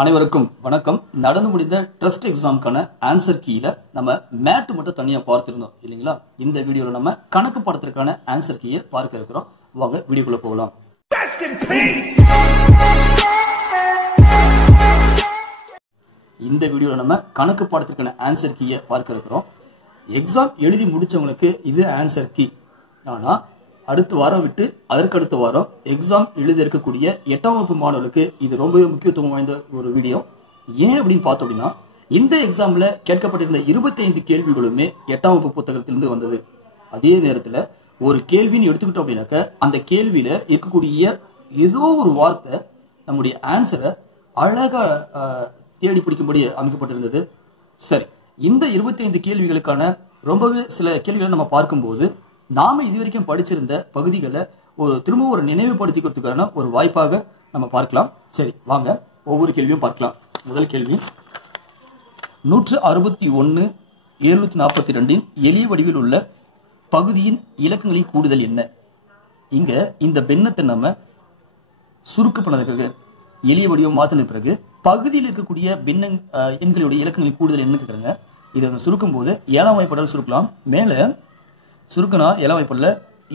அனைவருக்கும் வணக்கம். நடந்து முடிந்த ட்ரஸ்ட் எக்ஸாமுக்கான ஆன்சர் கீல நம்ம மேட் மட்டும் தனியா பார்த்திருந்தோம் இல்லைங்களா? இந்த வீடியோல நம்ம கணக்கு பாடத்திற்கான ஆன்சர் கீயை பார்க்க இருக்கிறோம். வாங்க வீடியோக்குள்ள போகலாம். இந்த வீடியோல நம்ம கணக்கு பாடத்திற்கான ஆன்சர் கீயை பார்க்க இருக்கிறோம். எக்ஸாம் எழுதி முடிச்சவங்களுக்கு இது ஆன்சர் கீ. ஆனா அடுத்த வாரம் விட்டு அதற்கடுத்த வாரம் எக்ஸாம் எழுத இருக்கக்கூடிய 8ஆம் வகுப்பு மாணவர்களுக்கு இது ரொம்பவே முக்கியத்துவம் வாய்ந்த ஒரு வீடியோ. ஏன் அப்படின்னு பார்த்தோம் அப்படின்னா, இந்த எக்ஸாம்ல கேட்கப்பட்டிருந்த 25 கேள்விகளுமே 8ஆம் வகுப்பு புத்தகத்திலிருந்து வந்தது. அதே நேரத்துல ஒரு கேள்வின்னு எடுத்துக்கிட்டோம் அப்படின்னாக்க அந்த கேள்வியில இருக்கக்கூடிய ஏதோ ஒரு வார்த்தை நம்முடைய ஆன்சரை அழகா தேடி பிடிக்கும்படி அமைக்கப்பட்டிருந்தது. சரி, இந்த 25 கேள்விகளுக்கான ரொம்பவே சில கேள்விகளை நம்ம பார்க்கும்போது நாம இதுவரைக்கும் படிச்சிருந்த பகுதிகளை திரும்ப ஒரு நினைவுபடுத்திக்கிறதுக்கான ஒரு வாய்ப்பாக நம்ம பார்க்கலாம். சரி, வாங்க ஒவ்வொரு கேள்வியும் பார்க்கலாம். முதல் கேள்வி, 161 742 எளிய வடிவில் உள்ள பகுதியின் இலக்கங்களின் கூடுதல் என்ன? இங்க இந்த பின்னத்தை நம்ம சுருக்கப்பட்டதற்கு எளிய வடிவம் மாத்தின பிறகு பகுதியில் இருக்கக்கூடிய பின்ன எண்களுடைய இலக்கங்களின் கூடுதல் என்ன கேட்குறாங்க. இதை சுருக்கும் போது 7ஆம் வாய்ப்பாடால் சுருக்கலாம். மேல சுருக்குனா 7ஆம் வாய்ப்பாடுல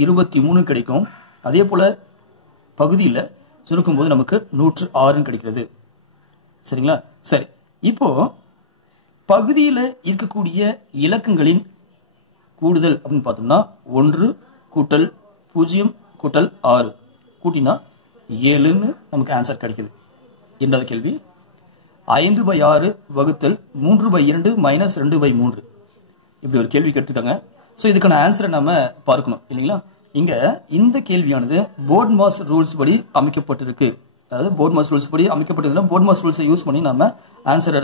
23 கிடைக்கும். அதே போல பகுதியில் சுருக்கும் போது நமக்கு 106 கிடைக்கிறது. சரிங்களா? சரி, இப்போ பகுதியில் இருக்கக்கூடிய இலக்கங்களின் கூடுதல் அப்படின்னு பார்த்தோம்னா 1 கூட்டல் 0 கூட்டல் 6 கூட்டினா 7ன்னு நமக்கு ஆன்சர் கிடைக்குது. இரண்டாவது கேள்வி, 5/6 வகுத்தல் 3/2 மைனஸ் 2/3 இப்படி ஒரு கேள்வி கேட்டிருக்காங்க. ஸோ இதுக்கான ஆன்சரை நம்ம பார்க்கணும் இல்லைங்களா? இங்க இந்த கேள்வியானது போர்ட் மாஸ் ரூல்ஸ் படி அமைக்கப்பட்டிருக்கு. அதாவது போர்ட் மாஸ் ரூல்ஸ் படி அமைக்கப்பட்டிருந்தா போர்ட் மாஸ் ரூல்ஸை யூஸ் பண்ணி நம்ம ஆன்சரை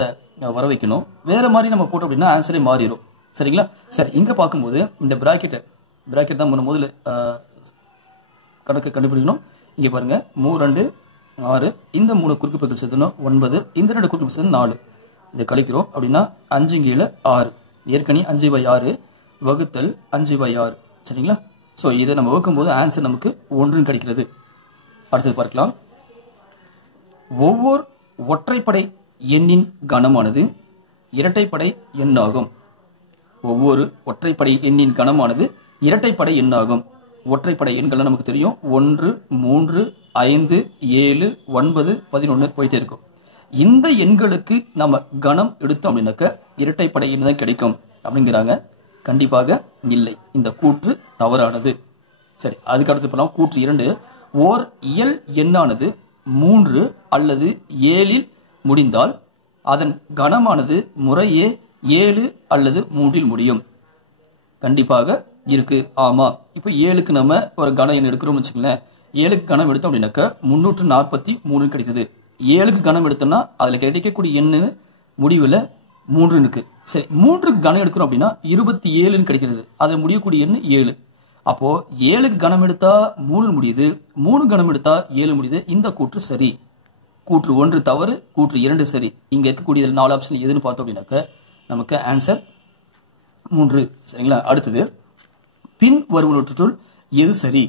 வர வைக்கணும். வேற மாதிரி நம்ம போட்டோம் அப்படின்னா ஆன்சரே மாறிடும். சரிங்களா? சரி, இங்க பார்க்கும்போது இந்த பிராக்கெட் தான் முதல்ல கணக்கு கண்டுபிடிக்கணும். இங்க பாருங்க, 3 2 6, இந்த 3 குறுக்கு பெருக்கல் சேர்த்தணும் 9, இந்த 2 குறுக்கு பெருக்கல் 4, இதை கழிக்கிறோம் அப்படின்னா 5 கீழே 6, ஏற்கனவே 5/6 வகுத்தல் 5/6. சரிங்களா? ஸோ இதை நம்ம வகுக்கும்போது ஆன்சர் நமக்கு 1 கிடைக்கிறது. அடுத்தது பார்க்கலாம். ஒவ்வொரு ஒற்றைப்படை எண்ணின் கணமானது இரட்டைப்படை எண்ணாகும். ஒவ்வொரு ஒற்றைப்படை எண்ணின் கணமானது இரட்டைப்படை எண்ணாகும். ஒற்றைப்படை எண்கள் நமக்கு தெரியும். 1 3 5 7 9 11 போயிட்டே இருக்கும். இந்த எண்களுக்கு நம்ம கணம் எடுத்தோம் அப்படின்னாக்க இரட்டைப்படை எண் தான் கிடைக்கும் அப்படிங்கிறாங்க. கண்டிப்பாக இல்லை, இந்த கூற்று தவறானது. சரி, அதுக்கு அடுத்து போலாம். கூற்று 2, ஓர் இயல் எண்ணானது 3 அல்லது 7 முடிந்தால் அதன் கணமானது முறையே 7 அல்லது 3 முடியும். கண்டிப்பாக இருக்கு. ஆமா, இப்ப 7க்கு நம்ம ஒரு கண எண் எடுக்கிறோம் வச்சுக்கோங்களேன். 7க்கு கணம் எடுத்தோம் அப்படின்னாக்க 343 கிடைக்குது. 7க்கு கணம் எடுத்தோம்னா அதுல கிடைக்கக்கூடிய எண்ணு முடிவுல 3 இருக்கு. சரி, 3க்கு கணம் எடுக்கிறோம் அப்படின்னா 27 கிடைக்கிறது. அதை முடியக்கூடிய எண் 7. அப்போ 7க்கு கணம் எடுத்தா 3 முடியுது, 3 கணம் எடுத்தா 7 முடியுது. இந்த கூற்று சரி. கூற்று 1 தவறு, கூற்று 2 சரி. இங்க இருக்கக்கூடிய 4 ஆப்ஷன் எதுன்னு பார்த்தோம் அப்படின்னாக்க நமக்கு ஆன்சர் 3. சரிங்களா? அடுத்தது, பின் வருவனவற்றுள் எது சரி?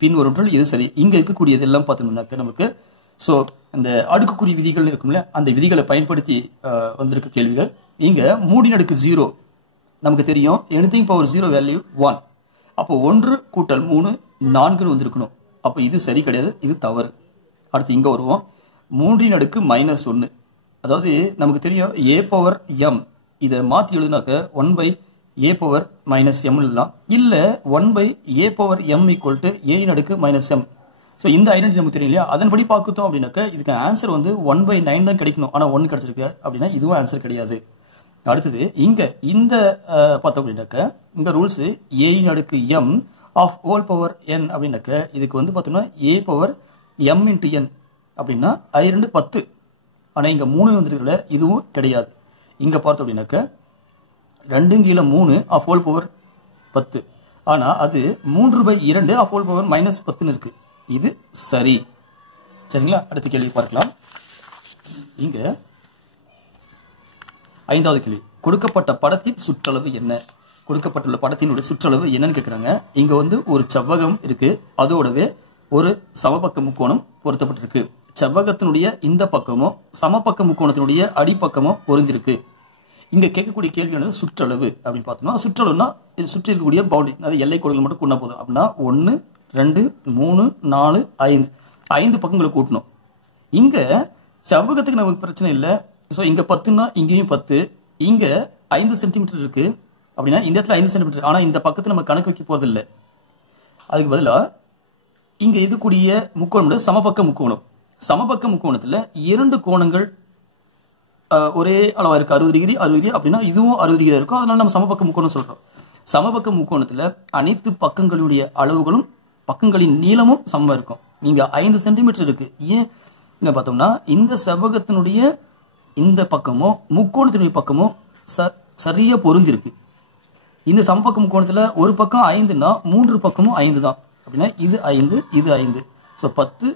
பின் வருவனவற்றுள் எது சரி? இங்க இருக்கக்கூடியது எல்லாம் பார்த்தோம்னாக்க நமக்கு சோ இந்த அடுக்குக்குறி விதிகள் இருக்கும்ல, அந்த விதிகளை பயன்படுத்தி வந்திருக்க கேள்விகள். இங்க 3/0 நமக்கு தெரியும். Anything power 0 value 1. அப்போ 1 கூட்டல் 3 4 வந்திருக்கணும். அப்போ இது சரி கிடையாது, இது தவறு. அடுத்து இங்க வருவோம். 3/-1, அதாவது நமக்கு தெரியும் a பவர் m. இதை மாத்தி எழுதினாக்க 1/a பவர் -m எழுதலாம். இல்ல 1/a power m equal to a⁻−m. So இந்த ஐடென்டி நமக்கு தெரியும் இல்லையா? அதன்படி பார்க்கணும் அப்படின்னாக்க இதுக்கு ஆன்சர் 1/9 தான் கிடைக்கணும். ஆனா 1 கிடைச்சிருக்கு அப்படின்னா இதுவும் ஆன்சர் கிடையாது. அடுத்தது இங்க இந்த பார்த்தோம் அப்படின்னாக்க இந்த rules a⁻m of whole power n அப்படின்னாக்க இதுக்கு பார்த்தோம்னா a power m into n அப்படின்னா 2 10. ஆனா இங்க 3 வந்துருக்குல்ல, இதுவும் கிடையாது. இங்க பார்த்தோம் அப்படின்னாக்க 2/3 ஆஃப் ஹோல் பவர் 10. ஆனா அது 3/2 ஆஃப் ஹோல் பவர் -10 இருக்கு. இது சரி. சரிங்களா? அடுத்த கேள்வி பார்க்கலாம். இங்க 5வது கேள்வி, கொடுக்கப்பட்ட படத்தின் சுற்றளவு என்ன? கொடுக்கப்பட்டுள்ள படத்தினுடைய சுற்றளவு என்னன்னு கேட்கிறாங்க. இங்க ஒரு செவ்வகம் இருக்கு, அதோடவே ஒரு சமபக்க முக்கோணம் பொருத்தப்பட்டிருக்கு. செவ்வகத்தினுடைய இந்த பக்கமும் சமபக்க முக்கோணத்தினுடைய அடிப்பக்கமும் பொருந்திருக்கு. இங்க கேட்கக்கூடிய கேள்வியானது சுற்றளவு அப்படின்னு பார்த்தோம்னா, சுற்றளவுனா இது சுற்றி இருக்கக்கூடிய பவுண்டரி, அதாவது எல்லை கோடுகள் மட்டும் கூட்டினா போதும். அப்படின்னா 1 2 3 4 5 5 பக்கங்களை கூட்டணும். இங்க செவ்வகத்துக்கு நமக்கு பிரச்சனை இல்லை. ஸோ இங்க 10னா இங்கேயும் 10, இங்க 5 சென்டிமீட்டர் இருக்கு அப்படின்னா இந்த இடத்துல 5 சென்டிமீட்டர். ஆனா இந்த பக்கத்துல நம்ம கணக்கு வைக்க போறது இல்லை. அதுக்கு பதிலா இங்க இருக்கக்கூடிய முக்கோணம் சமபக்க முக்கோணம். சமபக்க முக்கோணத்துல 2 கோணங்கள் ஒரே அளவா இருக்கு, 60 டிகிரி 60 டிகிரி அப்படின்னா இதுவும் 60 டிகிரி இருக்கும். அதனால நம்ம சமபக்க முக்கோணம் சொல்றோம். சமபக்க முக்கோணத்துல அனைத்து பக்கங்களுடைய அளவுகளும் பக்கங்களின் நீளமும் சமமா இருக்கும். நீங்க 5 சென்டிமீட்டர் இருக்கு. ஏன் இங்க பார்த்தோம்னா இந்த செவ்வகத்தினுடைய இந்த பக்கமும் முக்கோணத்தினுடைய பக்கமும் சரியா பொருந்திருக்கு. இந்த சமபக்க முக்கோணத்துல ஒரு பக்கம் 5னா 3 பக்கமும் 5 தான். அப்படின்னா இது 5 இது 5. ஸோ 10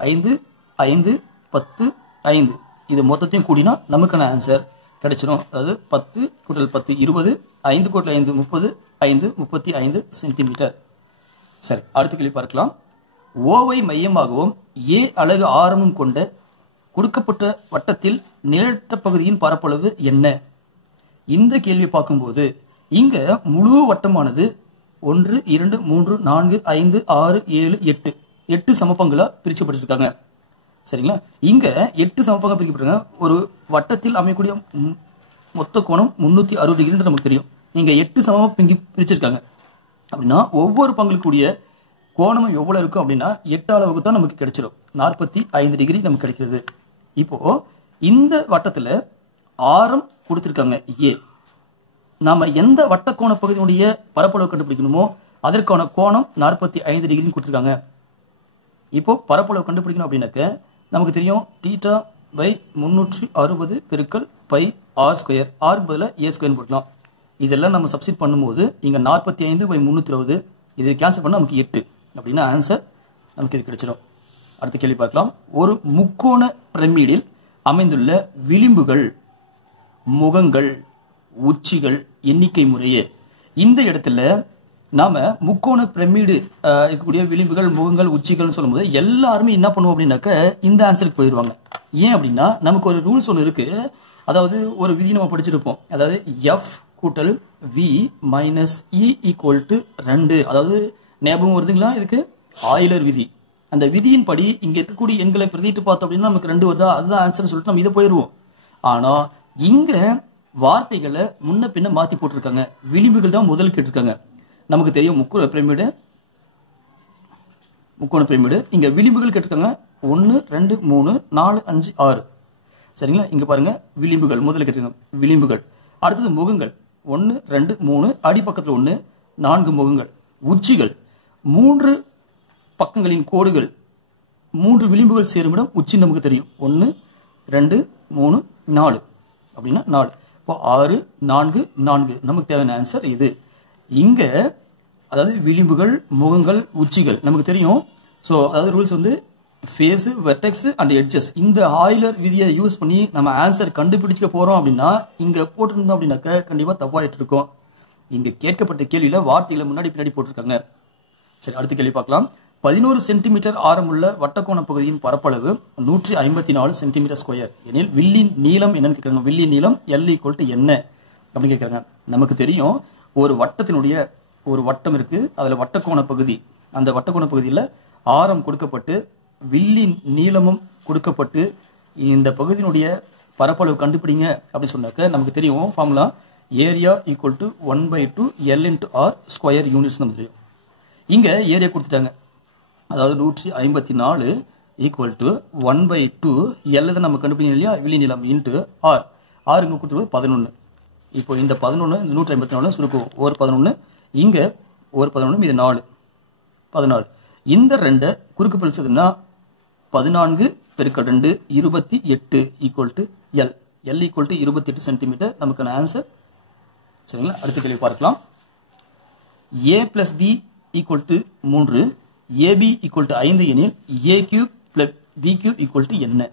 5 5 10 5 இது மொத்தத்தையும் கூடினா நமக்கான ஆன்சர் கிடைச்சிடும். அதாவது 10 கூட்டல் 10 20, 5 கூட்டல் 5 30, 5 35 சென்டிமீட்டர். சரி, அடுத்த கேள்வி பார்க்கலாம். ஓவை மையமாகவும் ஏ அலகு ஆரமும் கொண்ட கொடுக்கப்பட்ட வட்டத்தில் நிழற்ற பகுதியின் பரப்பளவு என்ன? இந்த கேள்வி பார்க்கும்போது இங்க முழு வட்டமானது 1 2 3 4 5 6 7 8 8 சமபங்களா பிரிக்கப்பட்டிருக்காங்க. சரிங்களா? இங்க 8 சமபங்கா பிரிக்கப்பட்டிருக்காங்க. ஒரு வட்டத்தில் அமையக்கூடிய மொத்த கோணம் 360 டிகிரி நமக்கு தெரியும். இங்க 8 சமமா பிரிச்சிருக்காங்க. அப்படின்னா ஒவ்வொரு பங்களுக்குரிய கோணமும் எவ்வளவு இருக்கும் அப்படின்னா 8 அளவுக்கு தான் நமக்கு கிடைச்சிடும். 45 டிகிரி நமக்கு கிடைக்கிறது. இப்போ இந்த வட்டத்துல ஆரம் கொடுத்திருக்காங்க ஏ. நாம எந்த வட்ட கோண பகுதியினுடைய பரப்பளவு கண்டுபிடிக்கணுமோ அதற்கான கோணம் 45 டிகிரின்னு கொடுத்திருக்காங்க. இப்போ பரப்பளவு கண்டுபிடிக்கணும் அப்படின்னாக்க நமக்கு தெரியும் தீட்டா பை 360 பெருக்கல் பை ஆர் ஸ்கொயர். ஆர் பதில ஏ ஸ்கொயர் போடலாம். இதெல்லாம் நம்ம சப்ஸ்டிட் பண்ணும்போது இங்க 45 பை 360 இது கேன்சல் பண்ணா நமக்கு 8 அப்படின்னா ஆன்சர் நமக்கு இது கிடைச்சிடும். அடுத்த கேள்வி பார்க்கலாம். ஒரு முக்கோண பிரமிடில் அமைந்துள்ள விளிம்புகள் முகங்கள் உச்சிகள் எண்ணிக்கை முறையே. இந்த இடத்துல நாம முக்கோண பிரமிடு இருக்கக்கூடிய விளிம்புகள் முகங்கள் உச்சிகள் சொல்லும்போது எல்லாருமே என்ன பண்ணுவோம் அப்படின்னாக்க இந்த ஆன்சருக்கு போயிடுவாங்க. ஏன் அப்படின்னா நமக்கு ஒரு ரூல்ஸ் ஒன்று இருக்கு. அதாவது ஒரு விதி நம்ம படிச்சிருப்போம். அதாவது எஃப் கூட்டல் V minus E equal to 2. அதாவது ஞாபகம் வருதுங்களா? இதுக்கு ஆயிலர் விதி. அந்த விதியின் படி இங்க இருக்கக்கூடிய எண்களை பிரதிட்டு பார்த்தோம் அப்படின்னா நமக்கு 2 வருதா, அதுதான் ஆன்சர் சொல்லிட்டு நம்ம இதை போயிடுவோம். ஆனா இங்க வார்த்தைகளை முன்ன பின்ன மாத்தி போட்டிருக்காங்க. விளிம்புகள் தான் முதல் கேட்டிருக்காங்க. நமக்கு தெரியும் முக்கோண பிரமிடு இங்க விளிம்புகள் கேட்டிருக்காங்க 1 2 3 4 5 6. சரிங்களா? இங்க பாருங்க விளிம்புகள் முதல்ல கேட்டிருக்காங்க. விளிம்புகள். அடுத்தது முகங்கள் 1 2 3 அடிப்பக்கத்தில் 1 4 முகங்கள். உச்சிகள் 3 பக்கங்களின் கோடுகள் 3 விளிம்புகள் சேரும் இடம் உச்சி நமக்கு தெரியும். 1 2 3 4 அப்படின்னா 4. இப்போ 6 4 4 நமக்கு தேவையான ஆன்சர் இது. இங்க அதாவது விளிம்புகள் முகங்கள் உச்சிகள் நமக்கு தெரியும். ஸோ அதாவது ரூல்ஸ் வந்து ஃபேஸ் வெர்டெக்ஸ் அண்ட் எட்ஜஸ். இந்த ஆயிலர் விதியை யூஸ் பண்ணி நம்ம ஆன்சர் கண்டுபிடிக்க போறோம் அப்படின்னா இங்க போட்டிருந்தோம் அப்படின்னாக்க கண்டிப்பா தப்பாயிட்டு இருக்கும். இங்க கேட்கப்பட்ட கேள்வியில வார்த்தைகளை முன்னாடி பின்னாடி போட்டிருக்காங்க. சரி, அடுத்த கேள்வி பார்க்கலாம். 11 சென்டிமீட்டர் ஆரமுள்ள வட்டக்கோண பகுதியின் பரப்பளவு 154 சென்டிமீட்டர் ஸ்கொயர் எனில் வில்லின் நீளம் என்னன்னு கேட்கறாங்க. வில்லின் நீளம் L = என்ன அப்படின்னு கேட்கறாங்க. நமக்கு தெரியும் ஒரு வட்டத்தினுடைய ஒரு வட்டம் இருக்கு. அதுல வட்டக்கோண பகுதி, அந்த வட்டக்கோண பகுதியில ஆரம் கொடுக்கப்பட்டு வில்லின் நீளமும் கொடுக்கப்பட்டு இந்த பகுதியினுடைய பரப்பளவு கண்டுபிடிங்க அப்படின்னு சொன்னாக்க நமக்கு தெரியும் formula area equal to 1/2 L × R square units நமக்கு தெரியும். இங்க ஏரியா கொடுத்துட்டாங்க. அதாவது 154 ஈக்குவல் டு 1/2 L தான் நம்ம கண்டுபிடிக்கணும் இல்லையா, வில்லி நீளம் இன்ட்டு ஆர். ஆர் இங்க கொடுத்துருவது 11. இப்போ இந்த 11 இந்த 154 சுருக்குவோம். ஒரு 11 இங்க ஒரு 11 இது 4 14. இந்த 2 குறுக்கு பிரிச்சதுன்னா 14 பெருக்கல் 2 28 equal to L. L equal to 28 centimetre நமக்கான ஆன்சர். சரிங்களா? அடுத்த கேள்வி பார்க்கலாம். a plus B equal to 3, ab equal to 5 எனில் a cube plus b cube equal to என்ன?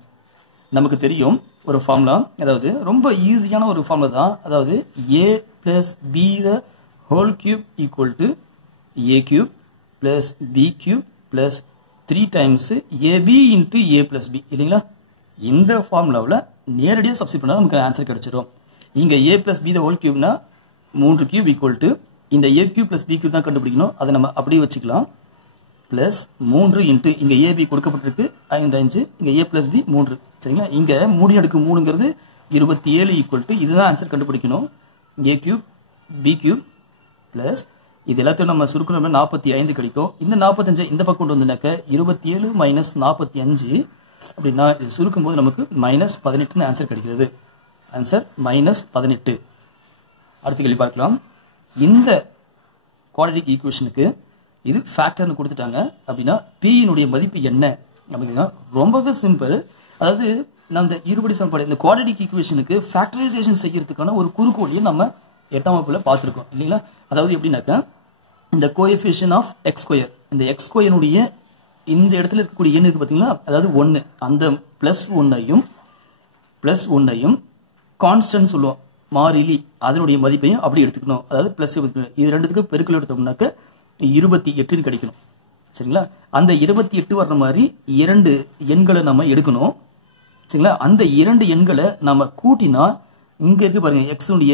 நமக்கு தெரியும் ஒரு ஃபார்முலா, அதாவது ரொம்ப ஈஸியான ஒரு ஃபார்முலா தான். அதாவது a பிளஸ் b the whole cube equal to a cube plus b cube plus 3 times AB into A plus B இல்லைங்களா? இந்த ஃபார்முலாவில் நேரடியாக சப்ஸ்டிட் பண்ணால் நமக்கு ஆன்சர் கிடைச்சிடும். இங்கே A plus B the whole கியூப்னா 3 கியூப் ஈக்குவல் டு இந்த A cube plus B cube தான் கண்டுபிடிக்கணும். அதை நம்ம அப்படியே வச்சுக்கலாம். பிளஸ் 3 இன்ட்டு இங்கே ஏபி கொடுக்கப்பட்டிருக்கு 5 இங்கே ஏ பிளஸ் பி 3 சரிங்களா? இங்கே 3/3ங்கிறது 27 ஈக்குவல் டு இதுதான் ஆன்சர் கண்டுபிடிக்கணும். A cube B cube plus இது எல்லாத்தையும் நம்ம சுருக்கணும்னா 45 கிடைக்கும். இந்த 45 இந்த பக்கம் கொண்டு வந்தனாக்க 27 மைனஸ் 45 அப்படின்னா இது சுருக்கும் போது நமக்கு -18 ஆன்சர் கிடைக்கிறது. ஆன்சர் -18. அடுத்த கேள்வி பார்க்கலாம். இந்த குவாட்ரடிக் ஈக்குவேஷனுக்கு இது ஃபேக்டர்னு கொடுத்துட்டாங்க அப்படின்னா p இனுடைய மதிப்பு என்ன அப்படின்னா ரொம்பவே சிம்பிள். அதாவது நம்ம இந்த இருபடி சமன்பாடு இந்த குவாட்ரடிக் ஈக்குவேஷனுக்கு ஃபேக்டரைசேஷன் செய்யறதுக்கான ஒரு குறுக்கு வழியை நம்ம 8ஆம் வகுப்புல பார்த்துருக்கோம் இல்லைங்களா? அதாவது எப்படின்னாக்கா இந்த கோஎஃபிஷியன்ட் ஆஃப் எக்ஸ் ஸ்கொயர் இந்த எக்ஸ் ஸ்கொயருடைய இந்த இடத்துல இருக்கக்கூடிய எண் இருக்கு பார்த்தீங்களா? அதாவது 1 அந்த பிளஸ் ஒன்னையும் கான்ஸ்டன்ட் சொல்லுவோம் மாறிலி அதனுடைய மதிப்பையும் அப்படி எடுத்துக்கணும். அதாவது பிளஸ் இது ரெண்டுத்துக்கு பெருக்கல் எடுத்தோம்னாக்க 28 கிடைக்கணும் சரிங்களா? அந்த 28 வர்ற மாதிரி 2 எண்களை நம்ம எடுக்கணும் சரிங்களா? அந்த 2 எண்களை நம்ம கூட்டினா இங்க இருக்கு பாருங்க எக்ஸ் உடைய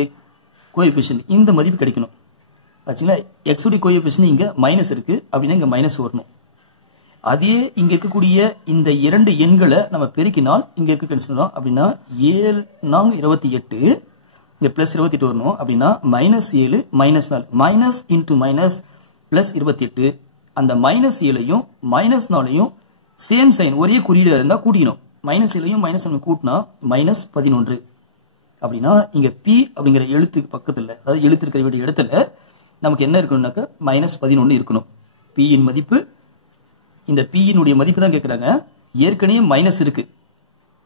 கோஎஃபிஷியன்ட் இந்த மதிப்பு கிடைக்கணும் ஆச்சுங்களா? எக்ஸ் உடைய கோஎஃபிஷியன்ட் இங்க மைனஸ் இருக்கு அப்படின்னா இங்க மைனஸ் வரணும். அதே இங்க இருக்கக்கூடிய இந்த 2 எண்களை நம்ம பெருக்கினால் இங்க இருக்க கன்சிடர் அப்படின்னா 7 4 28 இங்க பிளஸ் 28 வரணும் அப்படின்னா -7 -4 மைனஸ் இன்டூ மைனஸ் பிளஸ் 28 அந்த -7ஐயும் -4ஐயும் சேம் சைன் ஒரே குறியீடு இருந்தா கூட்டிக்கணும். -7ஐயும் -7 கூட்டினா -11 அப்படின்னா இங்க p அப்படிங்கிற எழுத்துக்கு பக்கத்துல அதாவது எழுத்து இருக்கிற வேண்டிய இடத்துல நமக்கு என்ன இருக்கணும்னாக்க -11 இருக்கணும். p இன் மதிப்பு இந்த p இனுடைய மதிப்பு தான் கேட்கறாங்க. ஏற்கனவே மைனஸ் இருக்கு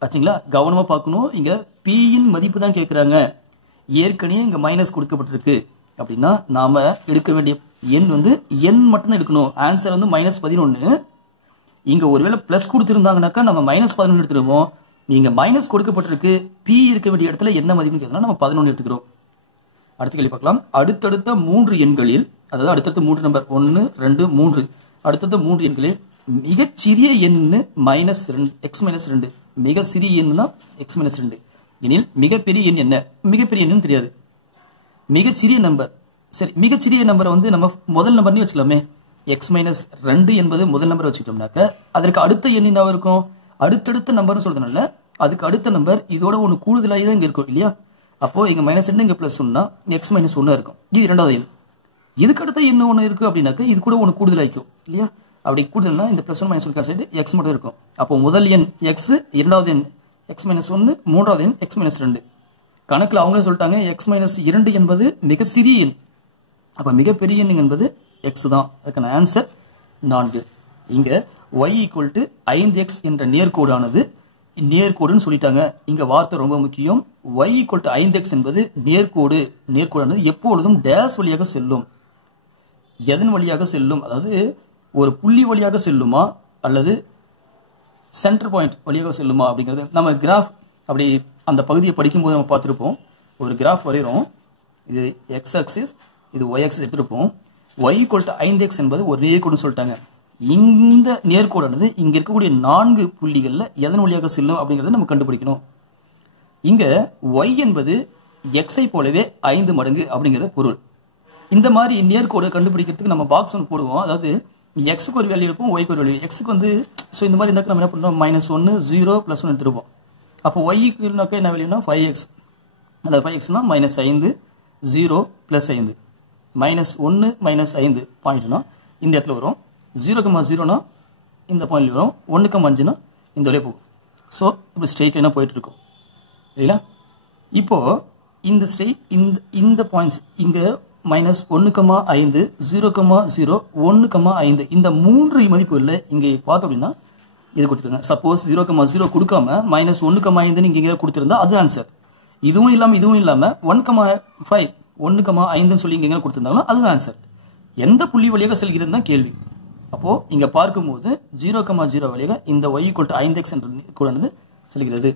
ஆச்சுங்களா? கவனமா பார்க்கணும். இங்க p இன் மதிப்பு தான் கேட்கறாங்க. ஏற்கனவே இங்க மைனஸ் கொடுக்கப்பட்டிருக்கு அப்படின்னா நாம எடுக்க வேண்டிய எண் வந்து எண் மட்டும் தான் எடுக்கணும். ஆன்சர் வந்து -11. இங்க ஒருவேளை பிளஸ் கொடுத்திருந்தாங்கனாக்கா நம்ம -11 எடுத்துருவோம். நீங்க மைனஸ் கொடுக்கப்பட்டிருக்கு p இருக்க வேண்டிய இடத்துல என்ன மதிப்பு கேட்கலாம் நம்ம 11 எடுத்துக்கிறோம். அடுத்த கேள்வி பார்க்கலாம். அடுத்தடுத்த 3 எண்களில் அதாவது அடுத்தடுத்த 3 நம்பர் 1 2 3 அடுத்தடுத்த 3 எண்களில் மிகச்சிறிய எண் x -2 மிக சிறிய எண் தான் x -2 எனில் மிகப்பெரிய எண் என்ன? மிகப்பெரிய எண் தெரியாது. மிகச்சிறிய நம்பர் சரி மிகச்சிறிய நம்பரை வந்து நம்ம முதல் நம்பர்னு வச்சுக்கலாமே. x -2 என்பது முதல் நம்பர் வச்சுக்கிட்டோம்னாக்க அதற்கு அடுத்த எண் என்ன இருக்கும்? அடுத்தடுத்த நம்பர்னு சொல்றதுனால அதுக்கு அடுத்த நம்பர் இதோட ஒன்று கூடுதலாக தான் இங்க இருக்கும் இல்லையா? அப்போ இங்க -2 இங்க +1 x -1 இருக்கும். இது இரண்டாவது எண். இதுக்கு அடுத்த எண் ஒன்று இருக்கு அப்படின்னாக்க இது கூட ஒன்று கூடுதலாகும் இல்லையா? அப்படி கூடுதல்னா இந்த +1 -1 கேன்சல் x மட்டும் இருக்கும். அப்போ முதல் எண் x இரண்டாவது எண் x -1 மூன்றாவது எண் x -2 கணக்குல அவங்களே சொல்லிட்டாங்க x -2 என்பது மிக சிறிய எண். அப்ப மிகப்பெரிய எண் என்பது x தான். அதுக்கான ஆன்சர் 4. இங்க y = 5x என்ற நேர்கோடானது நேர்கோடுன்னு சொல்லிட்டாங்க. இங்க வார்த்தை ரொம்ப முக்கியம். y = 5x என்பது நேர்கோடு. நேர்கோடானது எப்பொழுதும் டேஷ் வழியாக செல்லும். எதன் வழியாக செல்லும்? அதாவது ஒரு புள்ளி வழியாக செல்லுமா அல்லது சென்டர் பாயிண்ட் வழியாக செல்லுமா அப்படிங்கிறது நம்ம கிராஃப் அப்படி அந்த பகுதியை படிக்கும்போது நம்ம பார்த்துருப்போம். ஒரு கிராஃப் வரைகிறோம். இது x ஆக்சிஸ் இது y ஆக்சிஸ் எடுத்திருப்போம். y = 5x என்பது ஒரு நேர்கோடுன்னு சொல்லிட்டாங்க. இந்த நேர்கோடானது இங்க இருக்கக்கூடிய 4 புள்ளிகள்ல எதன் வழியாக செல்லும் அப்படிங்கறத நம்ம கண்டுபிடிக்கணும். இங்க y என்பது x ஐ போலவே 5 மடங்கு அப்படிங்கறது பொருள். இந்த மாதிரி நேர்கோடை கண்டுபிடிக்கிறதுக்கு நம்ம பாக்ஸ் ஒன்று போடுவோம். அதாவது x க்கு ஒரு வேல்யூ இருக்கும் y க்கு ஒரு வேல்யூ. x க்கு வந்து சோ இந்த மாதிரி இருந்தாக்க நம்ம என்ன பண்றோம் -1 0 +1 எடுத்துருப்போம். அப்போ y க்கு இருந்தாக்க என்ன வேல்யூனா 5x. அந்த 5x னா -5 0 +5 -1 -5 பாயிண்ட்னா இந்த இடத்துல வரும். 0,0னா இந்த பாயிண்ட்ல வரும். 1,5னா இந்த வழியா போகும். சோ இப்போ ஸ்ட்ரெயிட் லைனா போயிட்டு இருக்கும் இல்லையா? இப்போ இந்த ஸ்ட்ரெயிட் இந்த பாயிண்ட்ஸ் இங்க -1,5 0,0 1,5 இந்த 3 மதிப்புகள்ல இங்க பார்த்தோம் அப்படின்னா இது கொடுத்துருங்க. சப்போஸ் 0,0 கொடுக்காம -1,5 இங்க கொடுத்திருந்தா அது ஆன்சர். இதுவும் இல்லாம 1,5 1,5 சொல்லி இங்க கொடுத்திருந்தாலும் அது ஆன்சர். எந்த புள்ளி வழியாக செல்கிறது தான் கேள்வி. அப்போ இங்க பார்க்கும்போது 0,0 வழியாக இந்த y = 5x என்ற கூடானது செல்கிறது.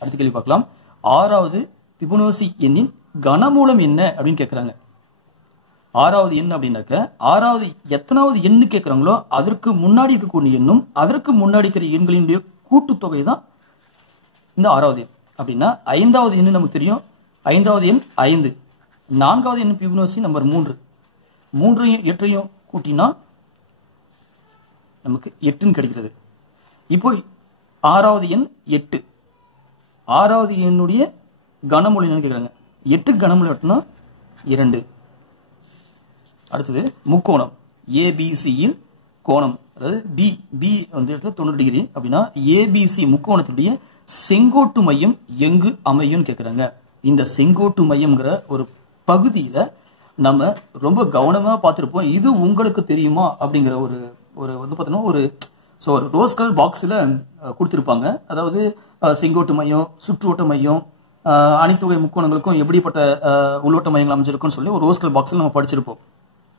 அடுத்த கேள்வி பார்க்கலாம். 6வது ஃபிபொனாச்சி எண்ணின் கனமூலம் என்ன அப்படின்னு கேட்கறாங்க. ஆறாவது எண் அப்படின்னாக்க ஆறாவது எத்தனாவது எண்ணு கேட்குறாங்களோ அதற்கு முன்னாடி இருக்கக்கூடிய எண்ணும் அதற்கு முன்னாடி இருக்கிற எண்களினுடைய கூட்டுத்தொகை தான் இந்த ஆறாவது எண். அப்படின்னா ஐந்தாவது எண் நமக்கு தெரியும், ஐந்தாவது எண் 5. நான்காவது எண் ஃபிபொனாச்சி நம்பர் 3. 3ஐயும் 8ஐயும் கூட்டினா நமக்கு 8 கிடைக்கிறது. இப்போ ஆறாவது எண் 8. ஆறாவது எண்ணுடைய கனமொழி என்னன்னு கேட்குறாங்க. 8 கனமொழி எடுத்தோம்னா 2. அடுத்தது முக்கோணம் ஏபிசியின் கோணம், அதாவது பி வந்து எடுத்து 90 டிகிரி அப்படின்னா ஏபிசி முக்கோணத்துடைய செங்கோட்டு மையம் எங்கு அமையும் கேட்குறாங்க. இந்த செங்கோட்டு மையம்ங்கிற ஒரு பகுதியில நம்ம ரொம்ப கவனமா பார்த்துருப்போம். இது உங்களுக்கு தெரியுமா அப்படிங்கிற ஒரு வந்து பார்த்தோன்னா ஒரு ரோஸ் கலர் பாக்ஸில் கொடுத்துருப்பாங்க. அதாவது செங்கோட்டு மையம், சுற்றுவட்ட மையம், அணித்தொகை முக்கோணங்களுக்கும் எப்படிப்பட்ட உள்வட்ட மையங்கள் அமைஞ்சிருக்குன்னு சொல்லி ஒரு ரோஸ் கலர் பாக்ஸில் நம்ம படிச்சிருப்போம்.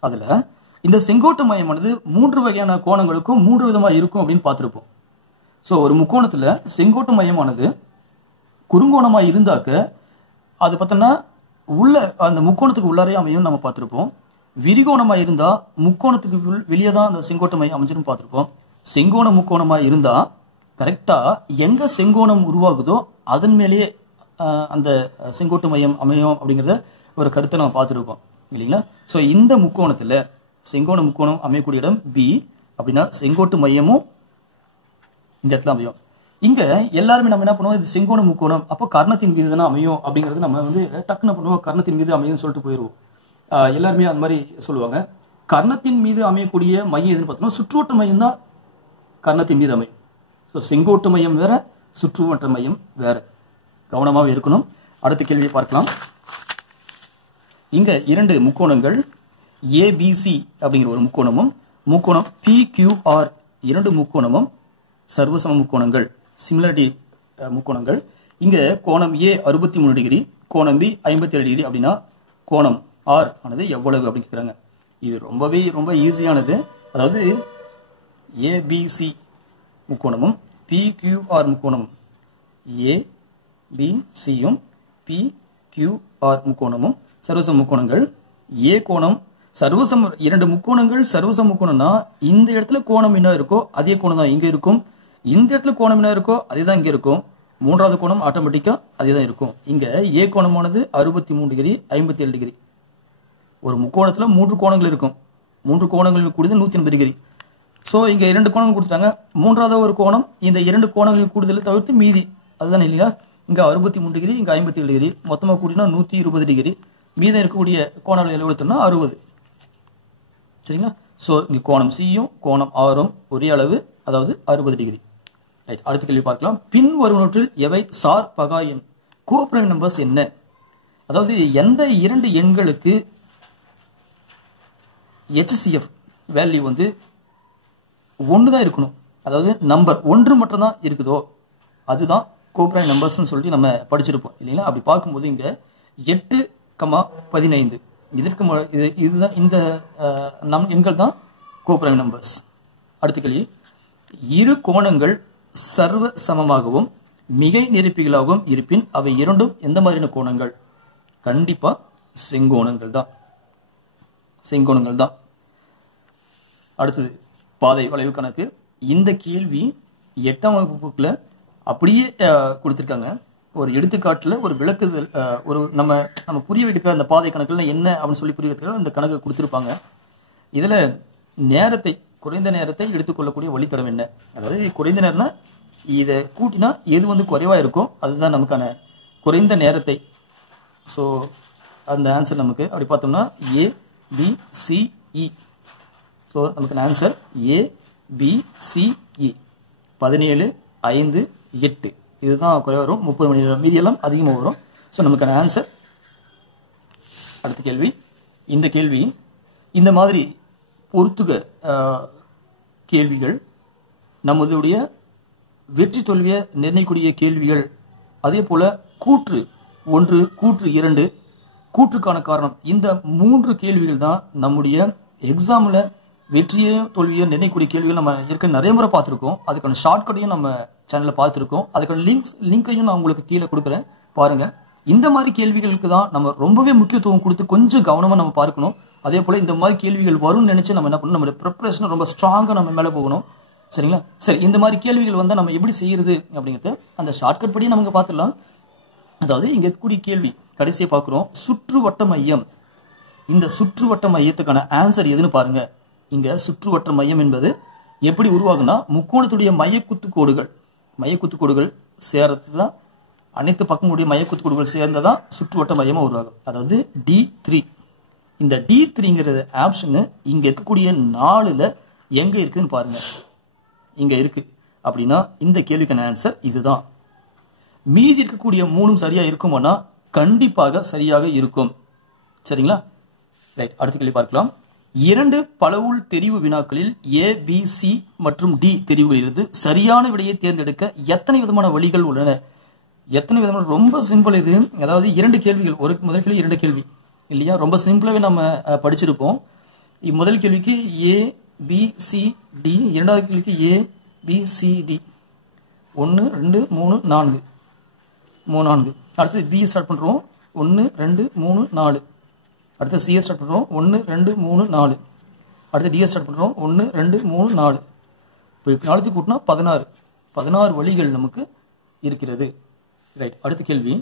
அதுல இந்த செங்கோட்டு மையமானது 3 வகையான கோணங்களுக்கும் 3 விதமா இருக்கும் அப்படின்னு பார்த்திருப்போம். ஸோ ஒரு முக்கோணத்துல செங்கோட்டு மையமானது குறுங்கோணமா இருந்தாக்க அது பார்த்தோம்னா உள்ள அந்த முக்கோணத்துக்கு உள்ளாரே அமையும் நம்ம பார்த்திருப்போம். விரிகோணமா இருந்தா முக்கோணத்துக்கு வெளியே தான் அந்த செங்கோட்டு மையம் அமைஞ்சிரும் பார்த்திருப்போம். செங்கோண முக்கோணமா இருந்தா கரெக்டா எங்க செங்கோணம் உருவாகுதோ அதன் மேலேயே அந்த செங்கோட்டு மையம் அமையும் அப்படிங்கிறத ஒரு கருத்தை நம்ம பார்த்துருப்போம் இல்லைங்களா. ஸோ இந்த முக்கோணத்துல செங்கோண முக்கோணம் அமையக்கூடிய இடம் பி அப்படின்னா செங்கோட்டு மையமும் இந்த இடத்துல அமையும். இங்க எல்லாருமே நம்ம என்ன பண்ணுவோம், இது செங்கோண முக்கோணம் அப்போ கர்ணத்தின் மீது தானே அமையும் அப்படிங்கிறது நம்ம வந்து டக்குன்னு பண்ணுவோம், கர்ணத்தின் மீது அமையும் சொல்லிட்டு போயிடுவோம். எல்லாருமே அந்த மாதிரி சொல்லுவாங்க. கர்ணத்தின் மீது அமையக்கூடிய மையம் எதுன்னு பார்த்தோம்னா சுற்றுவட்ட மையம் தான் கர்ணத்தின் மீது அமையும். ஸோ செங்கோட்டு மையம் வேற, சுற்றுவட்ட மையம் வேற, கவனமாக இருக்கணும். அடுத்த கேள்வியை பார்க்கலாம். இங்க 2 முக்கோணங்கள் ஏபிசி அப்படிங்கிற ஒரு முக்கோணமும் முக்கோணம் PQR 2 முக்கோணமும் சர்வசம முக்கோணங்கள், சிமிலாரிட்டி முக்கோணங்கள். இங்க கோணம் A 63 டிகிரி, கோணம் B 57 டிகிரி அப்படின்னா கோணம் R ஆனது எவ்வளவு அப்படின்னு கேட்குறாங்க. இது ரொம்ப ஈஸியானது. அதாவது ஏபிசி முக்கோணமும் PQR முக்கோணமும், ஏபிசியும் PQR முக்கோணமும் சர்வசம முக்கோணங்கள். ஏ கோணம் சர்வசம 2 முக்கோணங்கள் சர்வசம முக்கோணம்னா இந்த இடத்துல கோணம் என்ன இருக்கோ அதே கோணம் தான் இங்க இருக்கும். இந்த இடத்துல கோணம் என்ன இருக்கோ அதே தான் இங்க இருக்கும். மூன்றாவது கோணம் ஆட்டோமேட்டிக்கா அதே தான் இருக்கும். இங்க ஏ கோணமானது 63 டிகிரி 57 டிகிரி. ஒரு முக்கோணத்துல 3 கோணங்கள் இருக்கும். 3 கோணங்கள் கூடுதல் 180 டிகிரி. சோ இங்க 2 கோணங்கள் கொடுத்தாங்க. மூன்றாவது ஒரு கோணம் இந்த 2 கோணங்களின் கூடுதலை தவிர்த்து மீதி அதுதான் இல்லையா. இங்க 63 டிகிரி, இங்க 57 டிகிரி, மொத்தமா கூட்டினா 120 டிகிரி. மீதம் இருக்கக்கூடிய கோணங்கள் எழுபத்தொன்னா 60. சரிங்களா. சோ இங்க கோணம் சியும் கோணம் ஆரும் ஒரே அளவு, அதாவது 60 டிகிரி. ரைட். அடுத்த கேள்வி பார்க்கலாம். பின் வருவனவற்றில் எவை சார் பகா எண்? கோப்ரைம் நம்பர்ஸ் என்ன? அதாவது எந்த 2 எண்களுக்கு HCF வேல்யூ வந்து 1 தான் இருக்கணும், அதாவது நம்பர் 1 மட்டும் தான் இருக்குதோ அதுதான் கோப்ரைம் நம்பர்ஸ் சொல்லிட்டு நம்ம படிச்சிருப்போம் இல்லைங்களா. அப்படி பார்க்கும்போது இங்க 8,15 இதற்கு இதுதான் இந்த எண்கள் தான் கோப்ரைம் நம்பர்ஸ். அடுத்த கேள்வி. இரு கோணங்கள் சர்வ சமமாகவும் மிகை நிரப்பிகளாகவும் இருப்பின் அவை இரண்டும் எந்த மாதிரியான கோணங்கள்? கண்டிப்பா செங்கோணங்கள் தான். செங்கோணங்கள் தான். அடுத்தது பாதை வளைவு கணக்கு. இந்த கேள்வி 8ஆம் வகுப்புல அப்படியே கொடுத்திருக்காங்க. ஒரு எடுத்துக்காட்டுல ஒரு விளக்குதல், ஒரு நம்ம புரிய வைக்க அந்த பாதை கணக்குல என்ன அப்படின்னு சொல்லி புரிய வைக்க இந்த கணக்கு கொடுத்திருப்பாங்க. இதுல நேரத்தை, குறைந்த நேரத்தை எடுத்துக்கொள்ளக்கூடிய வழித்தடம் என்ன? அதாவது குறைந்த நேரம்னா இதை கூட்டினா எது வந்து குறைவா இருக்கும் அதுதான் நமக்கான குறைந்த நேரத்தை. ஸோ அந்த ஆன்சர் நமக்கு அப்படி பார்த்தோம்னா ABCE. ஸோ நமக்கு ஆன்சர் ABCE 17, 5, 8 இதுதான் குறைவா வரும். 30 மணி நேரம் மீதியெல்லாம் அதிகமாக வரும். ஸோ நமக்கான ஆன்சர். அடுத்த கேள்வி. இந்த கேள்வி இந்த மாதிரி பொறுத்துக கேள்விகள் நம்மளுடைய வெற்றி தோல்வியை நிர்ணயிக்கூடிய கேள்விகள். அதே போல கூற்று 1, கூற்று 2, கூற்றுக்கான காரணம், இந்த 3 கேள்விகள் தான் நம்முடைய எக்ஸாம்ல வெற்றியோ தோல்வியோ நிர்ணயிக்கூடிய கேள்விகள் நம்ம ஏற்கனவே நிறைய முறை பார்த்துருக்கோம். அதுக்கான ஷார்ட்கட்டையும் நம்ம சேனல்ல பார்த்துருக்கோம். அதுக்கான லிங்கையும் நான் உங்களுக்கு கீழே கொடுக்குறேன், பாருங்க. இந்த மாதிரி கேள்விகளுக்கு தான் நம்ம ரொம்பவே முக்கியத்துவம் கொடுத்து கொஞ்சம் கவனமா நம்ம பார்க்கணும். அதே போல இந்த மாதிரி கேள்விகள் வரும்னு நினைச்சு நம்ம என்ன பண்ணணும், நம்மளுடைய ப்ரிப்பரேஷன் ரொம்ப ஸ்ட்ராங்கா நம்ம மேல போகணும். சரிங்களா? சரி, இந்த மாதிரி கேள்விகள் வந்தா நம்ம எப்படி செய்யறது அப்படிங்கிறது அந்த ஷார்ட்கட் படியே நமக்கு பார்த்துடலாம். அதாவது இங்க இருக்கக்கூடிய கேள்வி கடைசியை பார்க்கிறோம், சுற்றுவட்ட மையம். இந்த சுற்றுவட்ட மையத்துக்கான ஆன்சர் எதுன்னு பாருங்க. இங்க சுற்றுவட்ட மையம் என்பது எப்படி உருவாகுனா, முக்கோணத்துடைய மையக்குத்துக்கோடுகள் சேர்றது தான், அனைத்து பக்கங்களுடைய மையக்குத்துக்கோடுகள் சேர்ந்ததான் சுற்றுவட்ட மையமா உருவாகும். அதாவது D3. இந்த D3ங்கிறது ஆப்ஷன் இங்க இருக்கக்கூடிய 4ல எங்க இருக்குன்னு பாருங்க. இங்க இருக்கு அப்படின்னா இந்த கேள்விக்கான ஆன்சர் இதுதான். மீதி இருக்கக்கூடிய 3 சரியா இருக்குமானா கண்டிப்பாக சரியாக இருக்கும். சரிங்களா? ரைட், அடுத்த கேள்வி பார்க்கலாம். 2 பலவுள் தெரிவு வினாக்களில் A, B, C மற்றும் D தெரிவுகளிலிருந்து சரியான விடையை தேர்ந்தெடுக்க எத்தனை விதமான வழிகள் உள்ளன? எத்தனை விதமான, ரொம்ப சிம்பிள் இது. அதாவது 2 கேள்விகள், ஒரு முதல் கேள்வி 2 கேள்வி இல்லையா? ரொம்ப சிம்பிளாவே நம்ம படிச்சிருப்போம். முதல் கேள்விக்கு A, B, C, D, இரண்டாவது கேள்விக்கு A, B, C, D. 1 2 3 4 4. அடுத்து B ஸ்டார்ட் பண்றோம். 1 2 3 4. அடுத்து C ஸ்டார்ட் பண்றோம். 1 2 3 4. அடுத்து D ஸ்டார்ட் பண்றோம். 1 2 3 4. இப்போ 4 கூட்டினா 16 வழிகள் நமக்கு இருக்கிறது. ரைட், அடுத்த கேள்வி.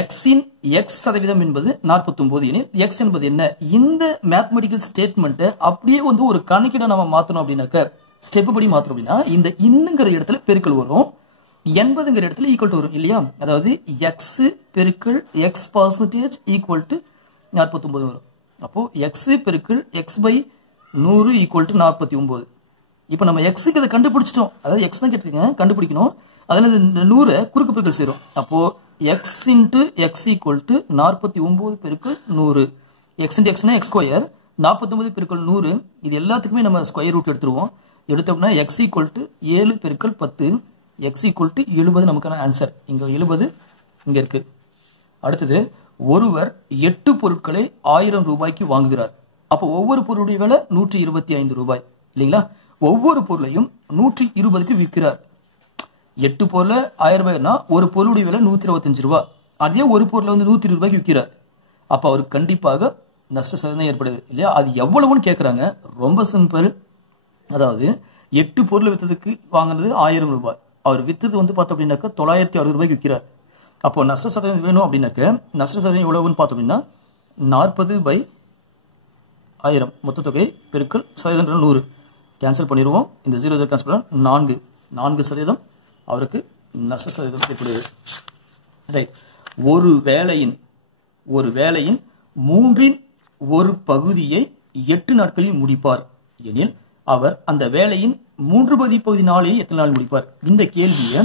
எக்ஸின் எக்ஸ் சதவீதம் என்பது 49 எனில் எக்ஸ் என்பது என்ன? இந்த மேத்தமெட்டிக்கல் ஸ்டேட்மெண்ட் அப்படியே வந்து ஒரு கணக்கீட நம்ம மாத்தணும் அப்படின்னாக்க, ஸ்டெப் படி மாத்தணும் அப்படின்னா இந்த இன்னுங்கிற இடத்துல பெருக்கல் வரும், 80ங்கிற இடத்துல ஈக்குவல் டு வரும் இல்லையா? அதாவது எக்ஸ் பெருக்கல் எக்ஸ் பர்சன்டேஜ் ஈக்குவல் டு 49 வரும். அப்போ எக்ஸ் பெருக்கல் எக்ஸ் பை 100 ஈக்குவல் டு 49. இப்போ நம்ம எக்ஸுக்கு இதை கண்டுபிடிச்சிட்டோம். அதாவது எக்ஸ் தான் கேட்டிருக்கீங்க, கண்டுபிடிக்கணும். அதனால இந்த 100 குறுக்கு பெருக்கல் சேரும். அப்போ X into X equal to 49 பெருக்கல் 100. எக்ஸ் இன்டு எக்ஸ்னா எக்ஸ் ஸ்கொயர், 49 பெருக்கல் 100. இது எல்லாத்துக்குமே நம்ம ஸ்கொயர் ரூட் எடுத்துருவோம். எடுத்தோம்னா எக்ஸ் ஈக்குவல் டு 7 பெருக்கல் 10, எக்ஸ் ஈக்குவல் டு 70 நமக்கான ஆன்சர். இங்க 70 இங்க இருக்கு. அடுத்தது, ஒருவர் 8 பொருட்களை 1000 ரூபாய்க்கு வாங்குகிறார். அப்போ ஒவ்வொரு பொருளுடைய விலை 125 ரூபாய் இல்லைங்களா? ஒவ்வொரு பொருளையும் 120க்கு விற்கிறார். 8 பொருளை 1000 ரூபாய்னா ஒரு பொருளுடைய விலை 125 ரூபாய். அதே ஒரு பொருளை வந்து 120 ரூபாய்க்கு விற்கிறார். அப்ப அவருக்கு கண்டிப்பாக நஷ்ட சதவீதம் ஏற்படுது இல்லையா? அது எவ்வளவுன்னு கேட்கறாங்க. ரொம்ப சிம்பிள். அதாவது 8 பொருள் வித்ததுக்கு வாங்கினது 1000 ரூபாய். அவர் வித்தது வந்து பார்த்தோம் அப்படின்னாக்க 960 ரூபாய்க்கு விற்கிறார். அப்போ நஷ்ட சதவீதம் வேணும் அப்படின்னாக்க நஷ்ட சதவீதம் எவ்வளவுன்னு பார்த்தோம் அப்படின்னா 40/1000 மொத்த தொகை பெருக்கல் சதவீதம் 100. கேன்சல் பண்ணிடுவோம். இந்த 0 கேன்சல் பண்ண 4% அவருக்கு நஷ்ட சதவீதம் ஏற்படுகிறது. ரைட், ஒரு வேலையின் 3இன் ஒரு பகுதியை 8 நாட்களில் முடிப்பார் எனில் அவர் அந்த வேலையின் 3/4 நாளை எத்தனை நாள் முடிப்பார்? இந்த கேள்வியை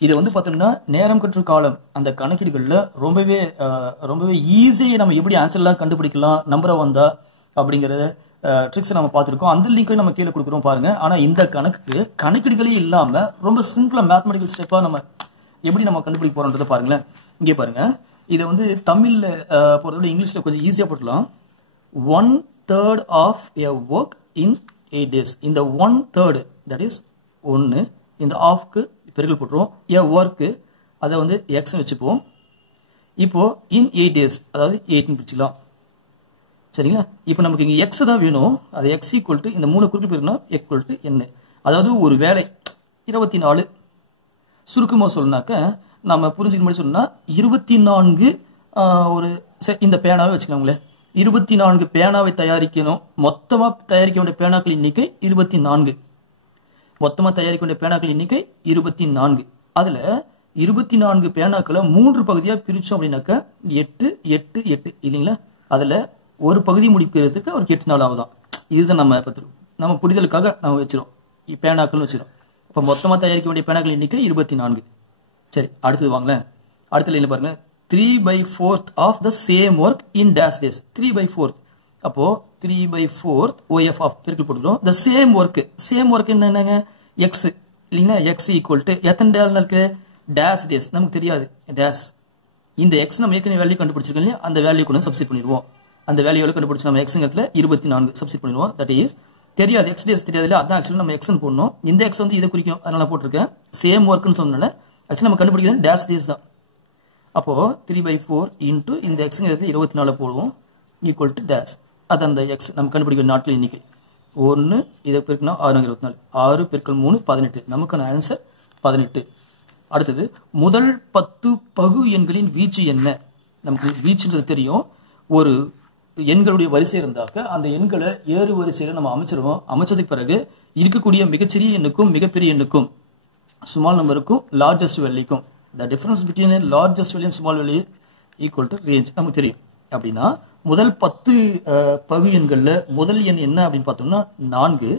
இதை வந்து பார்த்தோம்னா நேரம் கற்று காலம் அந்த கணக்கீடுகள்ல ரொம்பவே ஈஸியாக நம்ம எப்படி ஆன்சர்லாம் கண்டுபிடிக்கலாம் நம்பரை வந்தா அப்படிங்கிறத ட்ரிக்ஸ் நம்ம பார்த்துருக்கோம். அந்த லிங்க்கை நம்ம கீழே கொடுக்குறோம் பாருங்க. ஆனா இந்த கணக்கீடுகளே இல்லாம ரொம்ப சிம்பிளா மேத்தமெட்டிக்கல் ஸ்டெப்பா நம்ம எப்படி நம்ம கண்டுபிடிக்க போறோம்ன்றத பாருங்களேன். இங்கே பாருங்க, இதை வந்து தமிழ்ல பொறுத்தவரை இங்கிலீஷ்ல கொஞ்சம் ஈஸியா போட்டுலாம். 1/3 of a work in 8 days. இந்த 1/3 தட் இஸ் 1, இந்த ஆஃப்க்கு பெருக்கல் போட்டுருவோம். எ ஒர்க்கு அதை வந்து எக்ஸ் வச்சுப்போம். இப்போ இன் 8 days அதாவது 8 பிடிச்சிக்கலாம். சரிங்களா? இப்போ நமக்கு இங்க எக்ஸ் தான் வேணும். அது எக்ஸ் ஈக்குவல் டு இந்த 3 குறுக்கு பெருக்கினா ஈக்குவல் டு என்ன? அதாவது ஒரு வேலை 24. சுருக்கமா சொன்னாக்க நம்ம புரிஞ்சுக்க மாதிரி சொன்னா 24 ஒரு இந்த பேனாவை வச்சுக்கோங்களேன். 24 பேனாவை தயாரிக்கணும். மொத்தமா தயாரிக்க வேண்டிய பேனாக்கள் எண்ணிக்கை 24. மொத்தமா தயாரிக்க வேண்டிய பேனாக்கள் எண்ணிக்கை 24. அதுல 24 பேனாக்களை 3 பகுதியா பிரிச்சோம் அப்படின்னாக்க 8 8 8 இல்லைங்களா? அதுல ஒரு பகுதி முடிக்கிறதுக்கு ஒரு 8 நாள் ஆகுதான். இதுதான் நம்ம புரிதலுக்காக நம்ம வச்சிரும் பேனாக்கள் வச்சிரும். இப்ப மொத்தமா தயாரிக்க வேண்டிய பேனாக்கள் எண்ணிக்கை 24. சரி, அடுத்தது வாங்களேன். அடுத்த லைன்ல பாருங்க, 3/4 of the same work in dash days. 3/4 அப்போ 3/4 OF ஆஃப் பெருக்கல் போட்டுக்கிறோம். த சேம் ஒர்க் என்னங்க? எக்ஸ் இல்லைங்களா? எக்ஸ் ஈக்குவல் டு எத்தனை டேல் இருக்கு? டேஷ் டேஸ் நமக்கு தெரியாது. டேஷ் இந்த எக்ஸ் நம்ம ஏற்கனவே வேல்யூ கண்டுபிடிச்சிருக்கோம் இல்லையா? அந்த வேல்யூ கொண்டு சப்ஸ்டிட் பண்ணிடுவோம். அந்த வேல்யூ கண்டுபிடிச்சு நம்ம எக்ஸ்ங்கிறதுல 24 சப்ஸ்டிட் பண்ணிடுவோம். தட் இஸ் தெரியாது, எக்ஸ் டேஸ் தெரியாது இல்லையா? அதான் ஆக்சுவலி நம்ம எக்ஸ்ன்னு போடணும். இந்த எக்ஸ் வந்து இதை குறிக்கும், அதனால போட்டிருக்கேன். சேம் ஒர்க்னு சொன்னால ஆக்சுவலி நம்ம கண்டுபிடிக்கிறது டேஷ் டேஸ் தான். அப்போ 3/4 இன்டூ இந்த எக்ஸ்ங்கிறது 24 போடுவோம் ஈக்குவல் டு டேஷ். அது அந்த எக்ஸ் நம்ம கண்டுபிடிக்கிற நாட்கள் எண்ணிக்கை 1 இதை பெருக்கினா 624 6 பெருக்கல் 3 18 நமக்கான ஆன்சர் 18. அடுத்தது முதல் 10 பகு எண்களின் வீச்சு என்ன? நமக்கு வீச்சுன்றது தெரியும். ஒரு எண்களுடைய வரிசை இருந்தாக்க அந்த எண்களை ஏறு வரிசையில நம்ம அமைச்சிருவோம். அமைச்சதுக்கு பிறகு இருக்கக்கூடிய மிகச்சிறிய எண்ணுக்கும் மிகப்பெரிய எண்ணுக்கும் ஸ்மால் நம்பருக்கும் லார்ஜஸ்ட் வேல்யூக்கும் the difference between a largest value and small value equal to range நமக்கு தெரியும். அப்படின்னா முதல் 10 பகு எண்கள்ல முதல் எண் என்ன அப்படின்னு பார்த்தோம்னா 4.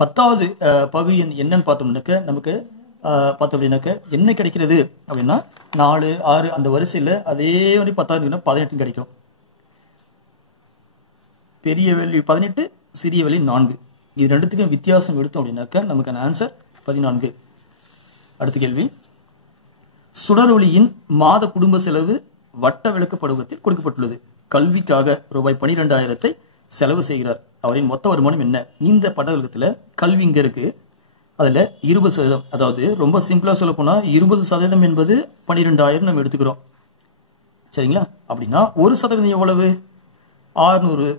10வது பகு எண் என்னன்னு பார்த்தோம்னாக்க நமக்கு பார்த்தோம் அப்படின்னாக்க என்ன கிடைக்கிறது அப்படின்னா 4 6 அந்த வரிசையில் அதே மாதிரி 10வது 18 கிடைக்கும். பெரிய வேல்யூ 18, சிறிய வேல்யூ 4. இது ரெண்டுத்துக்கும் வித்தியாசம் எடுத்தோம் அப்படின்னாக்க நமக்கான ஆன்சர் 14. அடுத்த கேள்வி, சுடரொளியின் மாத குடும்ப செலவு வட்ட விளக்கு படுவத்தில் கொடுக்கப்பட்டுள்ளது. கல்விக்காக ரூபாய் 12,000 செலவு செய்கிறார். அவரின் மொத்த வருமானம் என்ன? இந்த படவிலக்கத்துல கல்வி இங்க இருக்கு, அதுல 20%. அதாவது ரொம்ப சிம்பிளா சொல்ல போனா 20% என்பது 12,000 நம்ம எடுத்துக்கிறோம். சரிங்களா? அப்படின்னா 1% எவ்வளவு? 600.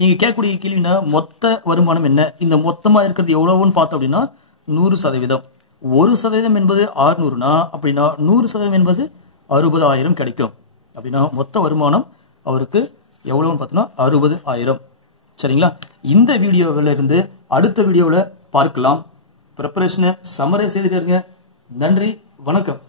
நீங்க கேட்கக்கூடிய கேள்வினா மொத்த வருமானம் என்ன? இந்த மொத்தமா இருக்கிறது எவ்வளவுன்னு பார்த்தோம் அப்படின்னா 100%. 1% என்பது 600னா அப்படின்னா 100% என்பது 60,000 கிடைக்கும். அப்படின்னா மொத்த வருமானம் அவருக்கு எவ்வளவுன்னு பார்த்தோம்னா 60,000. சரிங்களா? இந்த வீடியோவில் இருந்து அடுத்த வீடியோவில் பார்க்கலாம். ப்ரிப்பரேஷனை சம்மரைஸ் செய்துட்டு இருங்க. நன்றி, வணக்கம்.